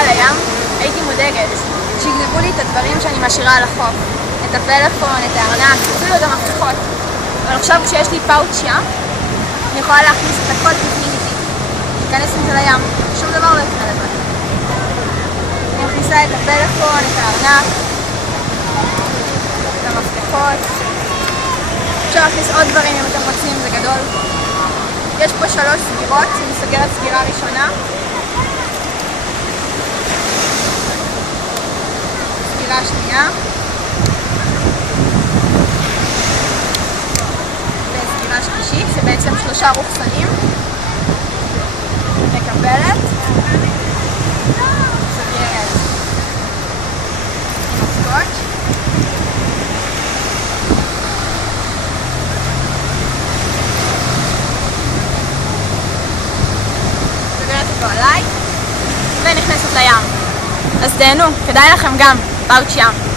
על הים, הייתי מודאגת שיגנבו לי את הדברים שאני משאירה על החוף, את הפלאפון, את הארנק, אפילו את המפתחות. אבל עכשיו כשיש לי פאוץ' ים, אני יכולה להכניס את הכל בפנים איתי, להיכנס עם זה לים, שום דבר לא יקרה לבד. אני מכניסה את הפלאפון, את הארנק, את המפתחות. אפשר להכניס עוד דברים אם אתם רוצים, זה גדול. יש פה 3 סגירות, אני סוגרת סגירה ראשונה. סגירה שנייה. וסגירה שלישית, זה בעצם 3 רוחסנים. מקבלת. סוגרת. סקוץ'. סוגרת אותו עליי. ונכנסת לים. אז תהנו, כדאי לכם גם, פאוץ' ים.